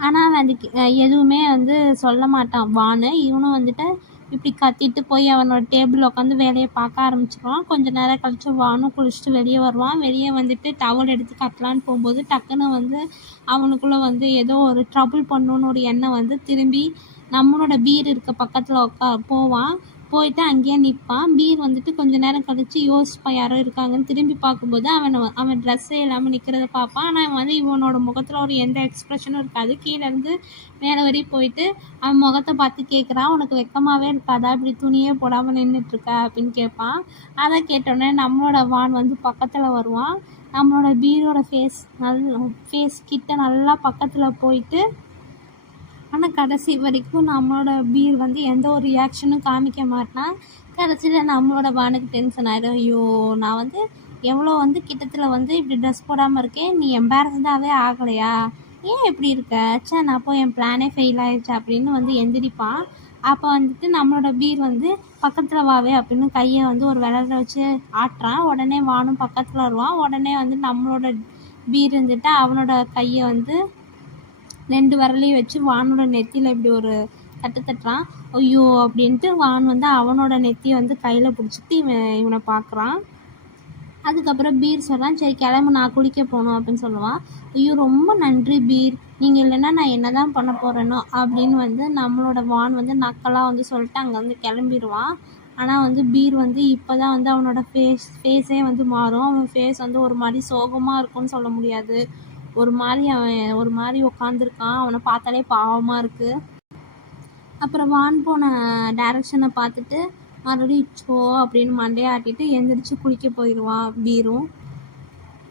ஆனால் அவன் அதுக்கு எதுவுமே வந்து சொல்ல மாட்டான் வானு. இவனும் வந்துட்டு இப்படி கத்திட்டு போய் அவனோட டேபிள் உட்காந்து வேலையை பார்க்க ஆரம்பிச்சிடுவான். கொஞ்சம் நேரம் கழித்து வானும் குளிச்சுட்டு வெளியே வருவான். வெளியே வந்துட்டு டவல் எடுத்து கட்டலான்னு போகும்போது டக்குன்னு வந்து அவனுக்குள்ளே வந்து ஏதோ ஒரு ட்ரபுள் பண்ணணுன்னு ஒரு எண்ணம் வந்து திரும்பி நம்மளோட பீர் இருக்க பக்கத்தில் போவான். போயிட்டு அங்கேயே நிற்பான். பீர் வந்துட்டு கொஞ்சம் நேரம் கழித்து யோசிப்பான் யாரோ இருக்காங்கன்னு. திரும்பி பார்க்கும்போது அவன் ட்ரெஸ்ஸே இல்லாமல் நிற்கிறத பார்ப்பான். ஆனால் அவன் வந்து இவனோட முகத்தில் ஒரு எந்த எக்ஸ்ப்ரெஷனும் இருக்காது. கீழேருந்து மேலே வரையும் போயிட்டு அவன் முகத்தை பார்த்து கேட்குறான், உனக்கு வெக்கமாகவே இருக்காதா, இப்படி துணியே போடாமல் நின்றுட்டுருக்க அப்படின்னு கேட்பான். அதை கேட்டோடனே நம்மளோட வான் வந்து பக்கத்தில் வருவான். நம்மளோட பீரோட ஃபேஸ் கிட்ட நல்லா பக்கத்தில் போயிட்டு ஆனால் கடைசி வரைக்கும் நம்மளோட பீர் வந்து எந்த ஒரு ரியாக்ஷனும் காமிக்க மாட்டான். கடைசியில் நம்மளோட வானுக்கு டென்ஷன் ஆயிடும். ஐயோ நான் வந்து எவ்வளோ வந்து கிட்டத்தில் வந்து இப்படி ட்ரெஸ் போடாமல் இருக்கேன், நீ எம்பாரஸ்டாகவே ஆகலையா, ஏன் இப்படி இருக்க, சே நான் போய் என் பிளானே ஃபெயில் ஆயிடுச்சு அப்படின்னு வந்து எந்திரிப்பான். அப்போ வந்துட்டு நம்மளோட பீர் வந்து பக்கத்தில் வாவே அப்படின்னு கையை வந்து ஒரு விரல வச்சு ஆட்டுறான். உடனே வானும் பக்கத்தில் வருவான். உடனே வந்து நம்மளோட பீர் இருந்துட்டு அவனோட கையை வந்து 2 விரலையும் வச்சு வானோட நெத்தியில் இப்படி ஒரு தட்டுறான். ஐயோ அப்படின்ட்டு வான் வந்து அவனோட நெத்தியை வந்து கையில் பிடிச்சிட்டு இவனை பார்க்குறான். அதுக்கப்புறம் பீர் சொல்கிறான், சரி கிளம்பு நான் குளிக்க போகணும் அப்படின்னு சொல்லுவான். ஐயோ ரொம்ப நன்றி பீர், நீங்கள் இல்லைன்னா நான் என்ன தான் பண்ண போகிறேனோ அப்படின்னு வந்து நம்மளோட வான் வந்து நக்கலாக வந்து சொல்லிட்டு அங்கே வந்து கிளம்பிடுவான். ஆனால் வந்து பீர் வந்து இப்போ தான் வந்து அவனோட ஃபேஸே வந்து மாறும். அவன் ஃபேஸ் வந்து ஒரு மாதிரி சோகமாக இருக்கும்னு சொல்ல முடியாது. அவன் ஒரு மாதிரி உட்காந்துருக்கான். அவனை பார்த்தாலே பாவமாக இருக்குது. அப்புறம் வான் போன டைரக்ஷனை பார்த்துட்டு மறுபடியும் சோ அப்படின்னு மண்டையை ஆட்டிட்டு எந்திரிச்சு குளிக்க போயிடுவான். பீரும்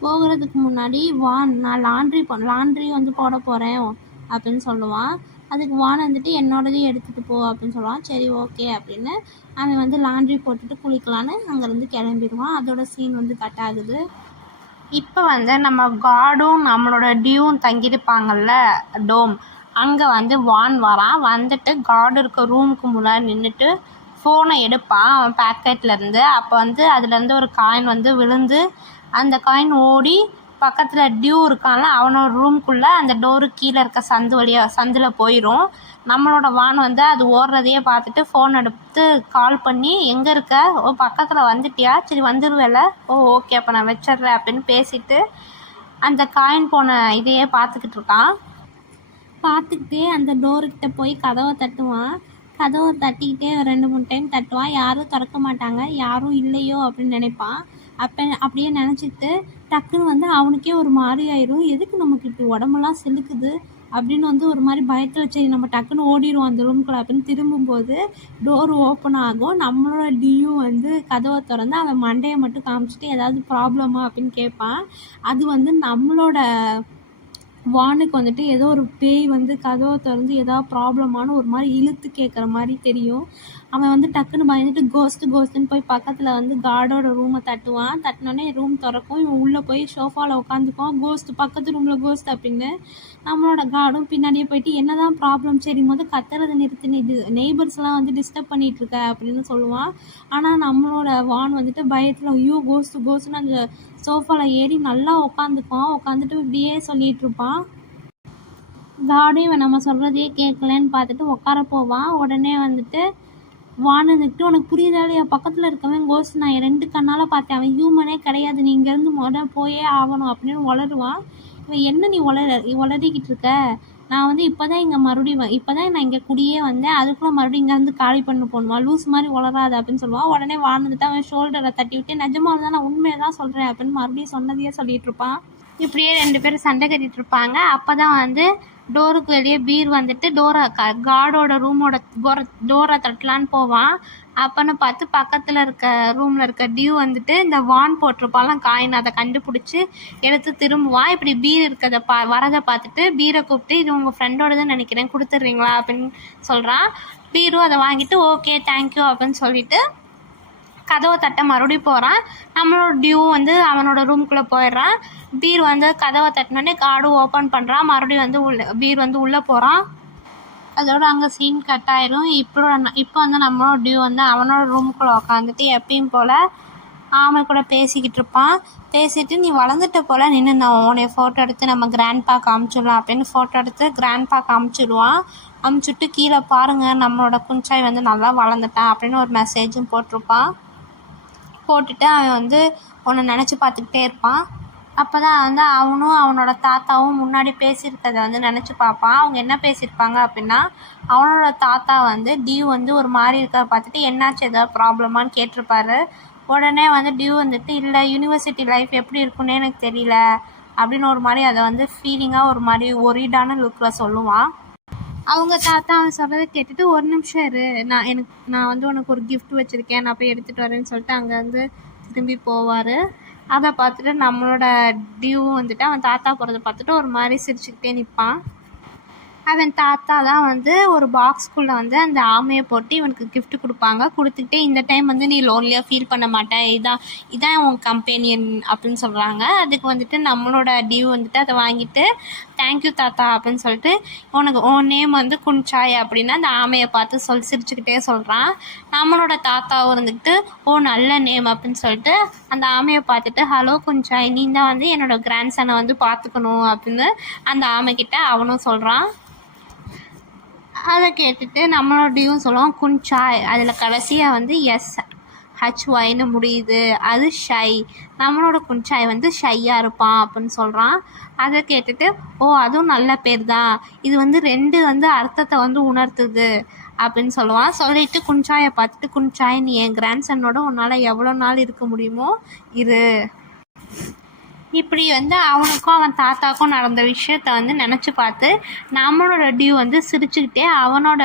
போகிறதுக்கு முன்னாடி வான் நான் லாண்ட்ரி வந்து போட போகிறேன் அப்படின்னு சொல்லுவான். அதுக்கு வான் வந்துட்டு என்னோடதையும் எடுத்துகிட்டு போ அப்படின்னு சொல்லுவான். சரி ஓகே அப்படின்னு அவன் வந்து லாண்ட்ரி போட்டுட்டு குளிக்கலான்னு அங்கேருந்து கிளம்பிடுவான். அதோட சீன் வந்து கட் ஆகுது. இப்போ வந்து நம்ம காடும் நம்மளோட டியூவும் தங்கியிருப்பாங்கள்ல டோம், அங்கே வந்து வான் வரான். வந்துட்டு காடு இருக்க ரூமுக்கு முன்னாடி நின்றுட்டு ஃபோனை எடுப்பான் அவன் பேக்கெட்லேருந்து. அப்போ வந்து அதுலேருந்து ஒரு காயின் வந்து விழுந்து அந்த காயின் ஓடி பக்கத்தில் டியூ இருக்கான்ல அவனோட ரூம்குள்ளே அந்த டோருக்கு கீழே இருக்க சந்தில் போயிடும். நம்மளோட வான் வந்து அது ஓடுறதையே பார்த்துட்டு ஃபோன் எடுத்து கால் பண்ணி எங்கே இருக்க, ஓ பக்கத்தில் வந்துட்டியா, சரி வந்துடுவேல, ஓ ஓகே அப்போ நான் வச்சிட்றேன் அப்படின்னு பேசிட்டு அந்த காயின் போன இதையே பார்த்துக்கிட்டு இருக்கான். பார்த்துக்கிட்டே அந்த டோருக்கிட்ட போய் கதவை தட்டுவான். கதவை தட்டிக்கிட்டே 2-3 டைம் தட்டுவான். யாரும் திறக்க மாட்டாங்க. யாரும் இல்லையோ அப்படின்னு நினைப்பான். அப்படியே நினச்சிட்டு டக்குன்னு வந்து அவனுக்கே ஒரு மாதிரி ஆயிரும். எதுக்கு நமக்கு இப்படி உடம்பெல்லாம் செலுக்குது அப்படின்னு வந்து ஒரு மாதிரி பயத்தில் சரி நம்ம டக்குன்னு ஓடிடுவோம் அந்த ரூம்குள்ளே அப்படின்னு திரும்பும்போது டோர் ஓப்பன் ஆகும். நம்மளோட டியூ வந்து கதவை திறந்து அவன் மண்டையை மட்டும் காமிச்சிட்டு ஏதாவது ப்ராப்ளமா அப்படின்னு கேட்பான். அது வந்து நம்மளோட வானுக்கு வந்துட்டு ஏதோ ஒரு பேய் வந்து கதவை திறந்து ஏதாவது ப்ராப்ளமான ஒரு மாதிரி இழுத்து கேட்குற மாதிரி தெரியும். அவன் வந்து டக்குன்னு பயந்துட்டு கோஸ்ட்டுன்னு போய் பக்கத்தில் வந்து கார்டோட ரூமை தட்டுவான். தட்டினோடனே ரூம் திறக்கும். இவன் உள்ளே போய் சோஃபாவில் உட்காந்துக்குவான். பக்கத்து ரூமில் கோஸ்ட் அப்படின்னு. நம்மளோட கார்டும் பின்னாடியே போயிட்டு என்ன தான் ப்ராப்ளம், சரி கத்துறதை நிறுத்தினு இது நெய்பர்ஸ்லாம் வந்து டிஸ்டர்ப் பண்ணிகிட்ருக்க அப்படின்னு சொல்லுவான். ஆனால் நம்மளோட வான் வந்துட்டு பயத்தில் ஐயோ கோஸ்ட்டுன்னு அந்த சோஃபாவில் ஏறி நல்லா உட்காந்துட்டு இப்படியே சொல்லிகிட்டு இருப்பான். காடும் இவன் நம்ம சொல்கிறதையே கேட்கலன்னு பார்த்துட்டு உட்கார போவான். உடனே வந்துட்டு வான் இருந்துக்கிட்டு, உனக்கு புரியுதா இல்லையா, பக்கத்தில் இருக்கவன் கோஸ்ட், நான் என் 2 கண்ணால் பார்த்தேன், அவன் ஹியூமனே கிடையாது, நீ இங்கேருந்து போயே ஆகணும் அப்படின்னு உளருவான். இவன் என்ன நீ உளறிக்கிட்டு இருக்க, நான் வந்து இப்போ தான் இங்கே மறுபடியும் இப்போ தான் நான் இங்கே குடியே வந்தேன், அதுக்குள்ளே மறுபடியும் இங்கேருந்து காலி பண்ண போகணுமா, லூஸ் மாதிரி உளராது அப்படின்னு சொல்லுவான். உடனே வான் வந்துட்டு அவன் ஷோல்டரை தட்டி விட்டு, நிஜமாக தான் நான் உண்மையை தான் சொல்கிறேன் அப்படின்னு மறுபடியும் சொன்னதையே சொல்லிகிட்டு இருப்பான். இப்படியே 2 பேரும் சண்டை கட்டிகிட்டு இருப்பாங்க. அப்போ தான் வந்து டோருக்கு வெளியே பீர் வந்துட்டு காடோட டோரை தட்டலான்னு போவான். அப்போன்னு பார்த்து பக்கத்தில் இருக்க ரூமில் இருக்க டியூ வந்துட்டு இந்த வான் போட்டிருப்பாலாம் காயின், அதை கண்டுபிடிச்சி எடுத்து திரும்புவான். இப்படி பீர் இருக்கிறத வரதை பார்த்துட்டு பீரை கூப்பிட்டு, இது உங்கள் ஃப்ரெண்டோடதுன்னு நினைக்கிறேன், கொடுத்துட்றீங்களா அப்படின்னு சொல்கிறான். பீரும் அதை வாங்கிட்டு ஓகே தேங்க்யூ அப்படின்னு சொல்லிட்டு கதவை தட்ட மறுபடியும் போகிறான். நம்மளோட டியூ வந்து அவனோட ரூம்குள்ளே போயிடுறான். பீர் வந்து கதவை தட்டினோடனே கார்டு ஓப்பன் பண்ணுறான். மறுபடியும் வந்து பீர் வந்து உள்ளே போகிறான். அதோட அங்கே சீன் கட் ஆயிரும். இப்போ வந்து நம்மளோட டியூ வந்து அவனோட ரூமுக்குள்ளே உட்காந்துட்டு எப்பயும் போல் ஆமை கூட பேசிக்கிட்டு இருப்பான். பேசிட்டு, நீ வளர்ந்துட்ட போல் நின்று, நான் உன்னைய ஃபோட்டோ எடுத்து நம்ம கிராண்ட்பாக்கு அமுச்சிடலாம் அப்படின்னு ஃபோட்டோ எடுத்து கிராண்ட்பாக்கு அமுச்சிடுவான். அமுச்சுட்டு கீழே பாருங்கள் நம்மளோட குஞ்சாய் வந்து நல்லா வளர்ந்துட்டான் அப்படின்னு ஒரு மெசேஜும் போட்டிருப்பான். போட்டுட்டு அவன் வந்து உன்னை நினச்சி பார்த்துக்கிட்டே இருப்பான். அப்போ தான் வந்து அவனும் அவனோட தாத்தாவும் முன்னாடி பேசியிருக்கதை வந்து நினச்சி பார்ப்பான். அவங்க என்ன பேசியிருப்பாங்க அப்படின்னா, அவனோட தாத்தா வந்து டியூ வந்து ஒரு மாதிரி இருக்க பார்த்துட்டு என்னாச்சு ஏதாவது ப்ராப்ளமானு கேட்டிருப்பாரு. உடனே வந்து டியூ வந்துட்டு, இல்லை யூனிவர்சிட்டி லைஃப் எப்படி இருக்குன்னே எனக்கு தெரியல அப்படின்னு ஒரு மாதிரி அதை வந்து ஃபீலிங்காக ஒரு மாதிரி ஒரீடான லுக்கில் சொல்லுவான். அவங்க தாத்தா அவன் சொல்கிறத கேட்டுட்டு, ஒரு நிமிஷம் இரு, நான் வந்து உனக்கு ஒரு கிஃப்ட் வச்சுருக்கேன், நான் போய் எடுத்துகிட்டு வரேன்னு சொல்லிட்டு அங்கேருந்து திரும்பி போவார். அதை பார்த்துட்டு நம்மளோட டியூவும் வந்துட்டு அவன் தாத்தா போகிறத பார்த்துட்டு ஒரு மாதிரி சிரிச்சுக்கிட்டே நிற்பான். அவன் தாத்தா தான் வந்து ஒரு பாக்ஸ்குள்ளே வந்து அந்த ஆமையை போட்டு இவனுக்கு கிஃப்ட் கொடுப்பாங்க. கொடுத்துக்கிட்டே, இந்த டைம் வந்து நீ லோன்லியாக ஃபீல் பண்ண மாட்டேன், இதான் உன் கம்பெனியன் அப்படின்னு சொல்கிறாங்க. அதுக்கு வந்துட்டு நம்மளோட டியூ வந்துட்டு அதை வாங்கிட்டு தேங்க்யூ தாத்தா அப்படின்னு சொல்லிட்டு, உன் நேம் வந்து குன்சாய் அப்படின்னு அந்த ஆமையை பார்த்து சிரிச்சுக்கிட்டே சொல்கிறான். நம்மளோட தாத்தாவும் இருந்துக்கிட்டு, நல்ல நேம் அப்படின்னு சொல்லிட்டு அந்த ஆமையை பார்த்துட்டு, ஹலோ குன்சாய், நீ தான் வந்து என்னோடய கிராண்ட்சனை வந்து பார்த்துக்கணும் அப்படின்னு அந்த ஆமைக்கிட்ட அவனும் சொல்கிறான். அதை கேட்டுட்டு நம்மளோட டியூவும் சொல்லுவோம் குன்சாய், அதில் கடைசியாக வந்து SHYன்னு முடியுது, அது ஷை, நம்மளோட குன்சாய் வந்து ஷையாக இருப்பான் அப்படின்னு சொல்கிறான். அதை கேட்டுட்டு, அதுவும் நல்ல பேர் தான், இது வந்து 2 வந்து அர்த்தத்தை வந்து உணர்த்துது அப்படின்னு சொல்லுவான். சொல்லிட்டு குன்சாயை பார்த்துட்டு, குன்சாய், நீ என் கிராண்ட்சனோட உன்னால் எவ்வளோ நாள் இருக்க முடியுமோ இரு. இப்படி வந்து அவனுக்கும் அவன் தாத்தாக்கும் நடந்த விஷயத்த வந்து நினச்சி பார்த்து நம்மளோட டியூ வந்து சிரிச்சுக்கிட்டே அவனோட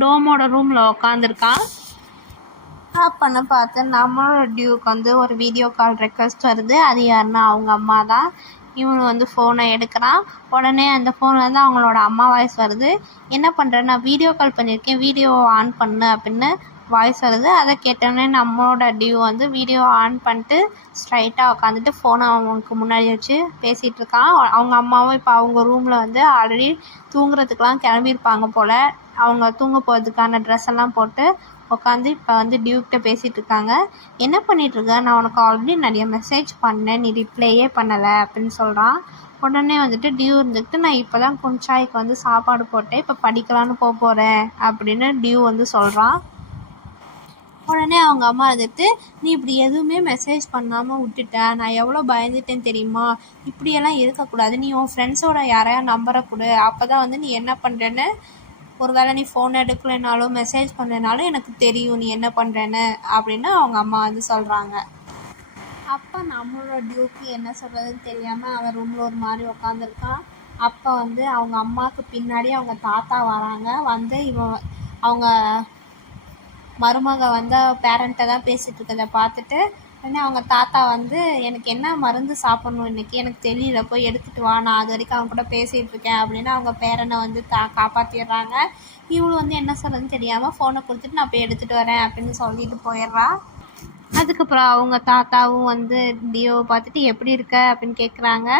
டோமோட ரூமில் உட்காந்துருக்கான். அப்பன்னு பார்த்து நம்மளோட டியூக்கு வந்து ஒரு வீடியோ கால் ரெக்வஸ்ட் வருது. அது யாருன்னா அவங்க அம்மா தான். இவனு வந்து ஃபோனை எடுக்கிறான். உடனே அந்த ஃபோன்லேருந்து அவங்களோட அம்மா வாய்ஸ் வருது. என்ன பண்ணுறேன், நான் வீடியோ கால் பண்ணியிருக்கேன், வீடியோவை ஆன் பண்ணு அப்படின்னு வாய்ஸ் வருது. அதை கேட்டோடனே நம்மளோட டியூ வந்து வீடியோ ஆன் பண்ணிட்டு ஸ்ட்ரைட்டாக உட்காந்துட்டு ஃபோனை அவனுக்கு முன்னாடி வச்சு பேசிகிட்டு இருக்கான். அவங்க அம்மாவும் இப்போ அவங்க ரூமில் வந்து ஆல்ரெடி தூங்குறதுக்கெலாம் கிளம்பியிருப்பாங்க போல். அவங்க தூங்க போகிறதுக்கான ட்ரெஸ் எல்லாம் போட்டு உட்காந்து இப்போ வந்து டியூக்கிட்ட பேசிகிட்டு இருக்காங்க. என்ன பண்ணிகிட்ருக்க, நான் உனக்கு ஆல்ரெடி நிறைய மெசேஜ் பண்ணேன், நீ ரிப்ளையே பண்ணலை அப்படின்னு சொல்கிறான். உடனே வந்துட்டு டியூ இருந்துக்கிட்டு, நான் இப்போ தான் குன்சாய்க்கு வந்து சாப்பாடு போட்டேன், இப்போ படிக்கலான்னு போகிறேன் அப்படின்னு டியூ வந்து சொல்கிறான். உடனே அவங்க அம்மா வந்துட்டு, நீ இப்படி எதுவுமே மெசேஜ் பண்ணாமல் விட்டுட்ட, நான் எவ்வளோ பயந்துட்டேன்னு தெரியுமா, இப்படியெல்லாம் இருக்கக்கூடாது, நீ உன் ஃப்ரெண்ட்ஸோட யாரையா நம்பரை கொடு, அப்போ தான் வந்து நீ என்ன பண்ணுறேன்னு, ஒரு வேளை நீ ஃபோன் எடுக்கலைனாலும் மெசேஜ் பண்ணனாலும் எனக்கு தெரியும் நீ என்ன பண்ணுறேன்னு அப்படின்னு அவங்க அம்மா வந்து சொல்கிறாங்க. அப்போ நம்மளோட டியூக்கு என்ன சொல்கிறதுன்னு தெரியாமல் அவன் ரூமில் ஒரு மாதிரி உட்காந்துருக்கான். அப்போ வந்து அவங்க அம்மாவுக்கு பின்னாடி அவங்க தாத்தா வராங்க. வந்து அவங்க மருமக வந்து பேரண்ட்டை தான் பேசிகிட்டு இருக்கிறத பார்த்துட்டு, உடனே அவங்க தாத்தா வந்து, எனக்கு என்ன மருந்து சாப்பிட்ணும் இன்றைக்கி எனக்கு தெரியல, போய் எடுத்துகிட்டு வா, நான் அது வரைக்கும் அவங்க கூட பேசிகிட்டு இருக்கேன் அப்படின்னு அவங்க பேரனை வந்து காப்பாற்றிடுறாங்க. இவளும் வந்து என்ன சொல்கிறதுன்னு தெரியாமல் ஃபோனை கொடுத்துட்டு நான் போய் எடுத்துகிட்டு வரேன் அப்படின்னு சொல்லிட்டு போயிடுறா. அதுக்கப்புறம் அவங்க தாத்தாவும் வந்து டியோவை பார்த்துட்டு எப்படி இருக்க அப்படின்னு கேட்குறாங்க.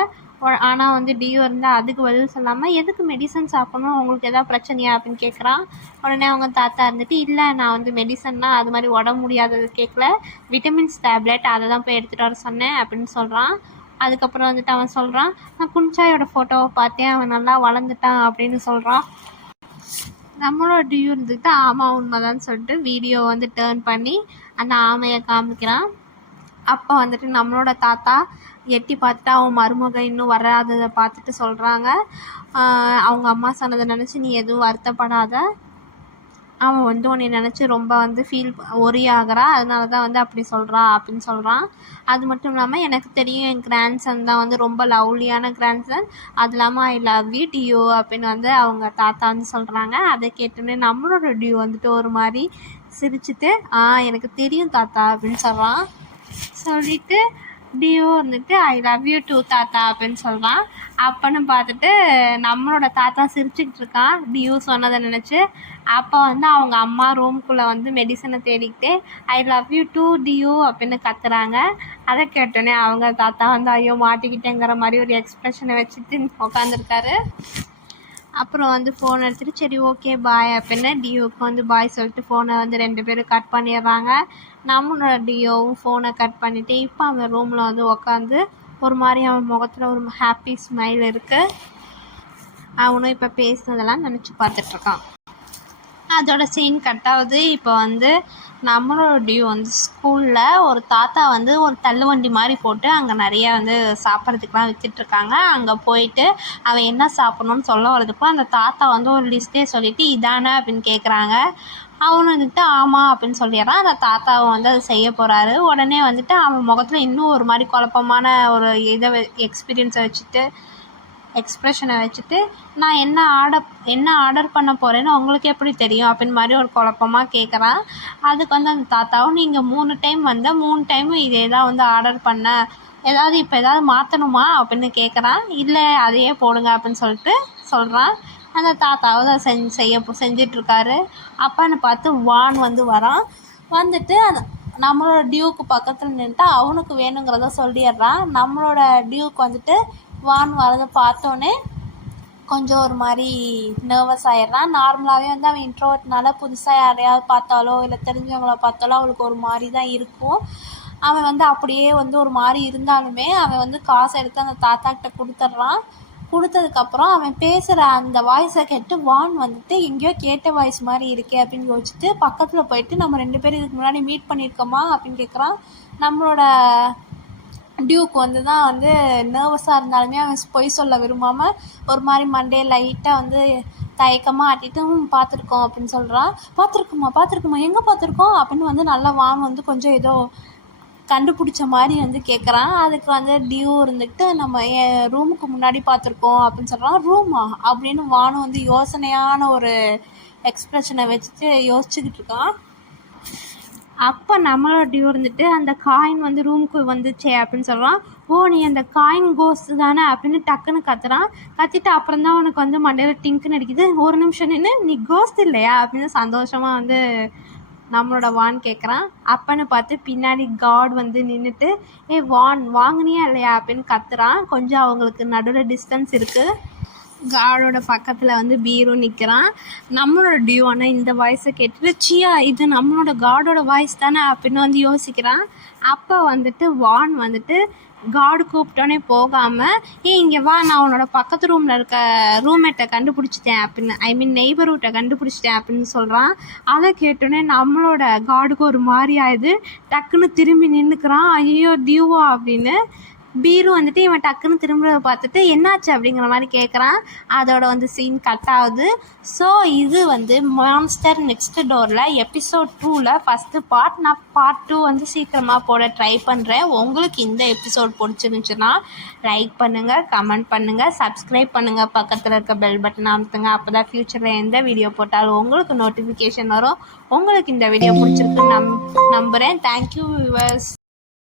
ஆனால் வந்து டியோ இருந்தால் அதுக்கு பதில் சொல்லாமல், எதுக்கு மெடிசன் சாப்பிட்ணும், உங்களுக்கு எதாவது பிரச்சனையா அப்படின்னு கேட்குறான். உடனே அவங்க தாத்தா இருந்துட்டு, இல்லை நான் வந்து மெடிசன்னா அது மாதிரி உடம்பு முடியாதது கேட்கல, விட்டமின்ஸ் டேப்லெட் அதை தான் போய் எடுத்துகிட்டு வர சொன்னேன் அப்படின்னு சொல்கிறான். அதுக்கப்புறம் வந்துட்டு அவன் சொல்கிறான், நான் குஞ்சாயோட ஃபோட்டோவை பார்த்தேன், அவன் நல்லா வளர்ந்துட்டான் அப்படின்னு சொல்கிறான். நம்மளோட டியூ இருந்துக்கிட்டு ஆமாம் உண்மைதான்னு சொல்லிட்டு வீடியோ வந்து டேர்ன் பண்ணி அந்த ஆமையை காமிக்கிறான். அப்போ வந்துட்டு நம்மளோட தாத்தா எட்டி பார்த்துட்டு அவன் மருமக இன்னும் வராததை பார்த்துட்டு சொல்கிறாங்க, அவங்க அம்மா சொன்னதை நினச்சி நீ எதுவும் வருத்தப்படாத, அவன் வந்து உன்னை நினச்சி ரொம்ப வந்து ஒரி ஆகிறா, அதனால தான் வந்து அப்படி சொல்கிறா அப்படின்னு சொல்கிறான். அது மட்டும் இல்லாமல் எனக்கு தெரியும் என் கிராண்ட்சன் தான் வந்து ரொம்ப லவ்லியான கிராண்ட்சன், அது இல்லாமல் ஐ லவ் யூ டியூ அப்படின்னு வந்து அவங்க தாத்தா வந்து சொல்கிறாங்க. அதை கேட்டோன்னே நம்மளோட டியூ வந்துட்டு ஒரு மாதிரி சிரிச்சுட்டு எனக்கு தெரியும் தாத்தா அப்படின்னு சொல்கிறான். சொல்லிவிட்டு டியூ வந்துட்டு ஐ லவ் யூ டூ தாத்தா அப்படின்னு சொல்கிறான். அப்பன்னு பார்த்துட்டு நம்மளோட தாத்தா சிரிச்சுக்கிட்டு இருக்கான் டியூ சொன்னதை நினச்சி. அப்போ வந்து அவங்க அம்மா ரூம்குள்ளே வந்து மெடிசனை தேடிக்கிட்டு ஐ லவ் யூ டூ டியூ அப்படின்னு கத்துறாங்க. அதை கேட்டோன்னே அவங்க தாத்தா வந்து ஐயோ மாட்டிக்கிட்டேங்கிற மாதிரி ஒரு எக்ஸ்ப்ரெஷனை வச்சுட்டு உட்காந்துருக்காரு. அப்புறம் வந்து ஃபோன் எடுத்துகிட்டு சரி ஓகே பாய் அப்படின்னு டியோவுக்கு வந்து பாய் சொல்லிட்டு ஃபோனை வந்து 2 பேரும் கட் பண்ணிடுறாங்க. நம்மளோட டியோவும் ஃபோனை கட் பண்ணிவிட்டு இப்போ அவன் ரூமில் வந்து உட்காந்து ஒரு மாதிரி அவன் முகத்தில் ஒரு ஹாப்பி ஸ்மைல் இருக்குது. அவனும் இப்போ பேசுனதெல்லாம் நினச்சி பார்த்துட்ருக்கான். அதோட சீன் கட்டாவது இப்போ வந்து நம்மளோட டியூ வந்து ஸ்கூலில் ஒரு தாத்தா வந்து ஒரு தள்ளுவண்டி மாதிரி போட்டு அங்கே நிறையா வந்து சாப்பிட்றதுக்கெலாம் விற்றுட்ருக்காங்க. அங்கே போயிட்டு அவன் என்ன சாப்பிட்ணுன்னு சொல்ல வரதுப்போ அந்த தாத்தா வந்து ஒரு லிஸ்ட்டே சொல்லிவிட்டு இதானே அப்படின்னு கேட்குறாங்க. அவனு வந்துட்டு ஆமாம் அப்படின்னு சொல்லிடுறான். அந்த தாத்தாவை வந்து அதை செய்ய போகிறாரு. உடனே வந்துட்டு அவன் முகத்தில் இன்னும் ஒரு மாதிரி குழப்பமான ஒரு எக்ஸ்ப்ரெஷனை வச்சுட்டு நான் என்ன ஆர்டர் பண்ண போகிறேன்னு உங்களுக்கு எப்படி தெரியும் அப்படின்னு மாதிரி ஒரு குழப்பமாக கேட்குறான். அதுக்கு வந்து அந்த தாத்தாவும் நீங்கள் 3 டைம் வந்து 3 டைமும் இதே தான் வந்து ஆர்டர் பண்ண, ஏதாவது மாற்றணுமா அப்படின்னு கேட்குறான். இல்லை அதையே போடுங்க அப்படின்னு சொல்லிட்டு சொல்கிறான். அந்த தாத்தாவும் அதை செஞ்சிட்ருக்காரு. அப்பான்னு பார்த்து வான் வந்து வரான். வந்துட்டு நம்மளோட டியூக்கு பக்கத்தில் நின்றுட்டு அவனுக்கு வேணுங்கிறத சொல்லிடுறான். நம்மளோட டியூக்கு வந்துட்டு வான் வரதை பார்த்தோன்னே கொஞ்சம் ஒரு மாதிரி நர்வஸ் ஆகிடுறான். நார்மலாகவே வந்து அவன் இன்ட்ரோவர்ட்னால புதுசாக யாரையாவது பார்த்தாலோ இல்லை தெரிஞ்சவங்கள பார்த்தாலோ அவளுக்கு ஒரு மாதிரி தான் இருக்கும். அவன் வந்து அப்படியே வந்து ஒரு மாதிரி இருந்தாலுமே அவன் வந்து காசை எடுத்து அந்த தாத்தாக்கிட்ட கொடுத்துட்றான். கொடுத்ததுக்கப்புறம் அவன் பேசுகிற அந்த வாய்ஸை கேட்டு வான் வந்துட்டு எங்கேயோ கேட்ட வாய்ஸ் மாதிரி இருக்கே அப்படின்னு யோசிச்சுட்டு பக்கத்தில் போயிட்டு நம்ம 2 பேரும் இதுக்கு முன்னாடி மீட் பண்ணியிருக்கோமா அப்படின்னு கேட்குறான். நம்மளோட டியூக்கு வந்து தான் வந்து நர்வஸாக இருந்தாலுமே அவன் பொய் சொல்ல விரும்பாமல் ஒரு மாதிரி மண்டே லைட்டாக வந்து தயக்கமாக ஆட்டிட்டு பார்த்துருக்கோம் அப்படின்னு சொல்கிறான். பார்த்துருக்குமா எங்கே பார்த்துருக்கோம் அப்படின்னு வந்து நல்லா வான் வந்து கொஞ்சம் ஏதோ கண்டுபிடிச்ச மாதிரி வந்து கேட்குறான். அதுக்கு வந்து டியூ இருந்துக்கிட்டு நம்ம ரூமுக்கு முன்னாடி பார்த்துருக்கோம் அப்படின்னு சொல்கிறான். ரூமா அப்படின்னு வானும் வந்து யோசனையான ஒரு எக்ஸ்ப்ரெஷனை வச்சுட்டு யோசிச்சுக்கிட்டு இருக்கான். அப்போ நம்மளோட டியூ இருந்துட்டு அந்த காயின் வந்து ரூமுக்கு வந்துச்சே அப்படின்னு சொல்கிறான். நீ அந்த காயின் கோஸ்ட் தானே அப்படின்னு டக்குன்னு கத்திட்டு அப்புறம் தான் உனக்கு வந்து மண்டையில் டிங்க்குன்னு அடிக்குது. ஒரு நிமிஷம் நின்று நீ கோஸ்ட் இல்லையா அப்படின்னு சந்தோஷமாக வந்து நம்மளோட வான் கேட்குறான். அப்பன்னு பார்த்து பின்னாடி காட் வந்து நின்றுட்டு வான் வாங்கினியா இல்லையா அப்படின்னு கத்துறான். கொஞ்சம் அவங்களுக்கு நடுவில் டிஸ்டன்ஸ் இருக்குது. காடோட பக்கத்தில் வந்து பீரோ நிற்கிறான். நம்மளோட டியூ ஆனால் இந்த வாய்ஸை கேட்டுட்டு சியா இது நம்மளோட காடோட வாய்ஸ் தானே அப்படின்னு வந்து யோசிக்கிறான். அப்போ வந்துட்டு வான் வந்துட்டு காடு கூப்பிட்டோன்னே போகாமல் இங்கே வா நான் உன்னோட பக்கத்து ரூமில் இருக்க ரூம்மேட்டை கண்டுபிடிச்சிட்டேன் அப்படின்னு நெய்பர்ஹுட்டை கண்டுபிடிச்சிட்டேன் அப்படின்னு சொல்கிறான். அதை கேட்டோன்னே நம்மளோட காடுக்கு ஒரு மாதிரி ஆயிடுது. டக்குன்னு திரும்பி நின்றுக்கிறான். ஐயோ டியூவா அப்படின்னு. பீரு வந்துட்டு இவன் டக்குன்னு திரும்புறதை பார்த்துட்டு என்னாச்சு அப்படிங்கிற மாதிரி கேட்குறான். அதோட வந்து சீன் கட் ஆகுது. ஸோ இது வந்து மான்ஸ்டர் நெக்ஸ்ட் டோரில் எபிசோட் 2ல் ஃபஸ்ட்டு பார்ட். நான் பார்ட் 2 வந்து சீக்கிரமாக போட ட்ரை பண்ணுறேன். உங்களுக்கு இந்த எபிசோட் பிடிச்சிருந்துச்சுன்னா லைக் பண்ணுங்கள், கமெண்ட் பண்ணுங்கள், சப்ஸ்கிரைப் பண்ணுங்கள், பக்கத்தில் இருக்க பெல் பட்டன் அமுத்துங்க. அப்போ தான் ஃப்யூச்சரில் எந்த வீடியோ போட்டாலும் உங்களுக்கு நோட்டிஃபிகேஷன் வரும். உங்களுக்கு இந்த வீடியோ பிடிச்சிருக்குன்னு நம்புகிறேன். Thank you viewers.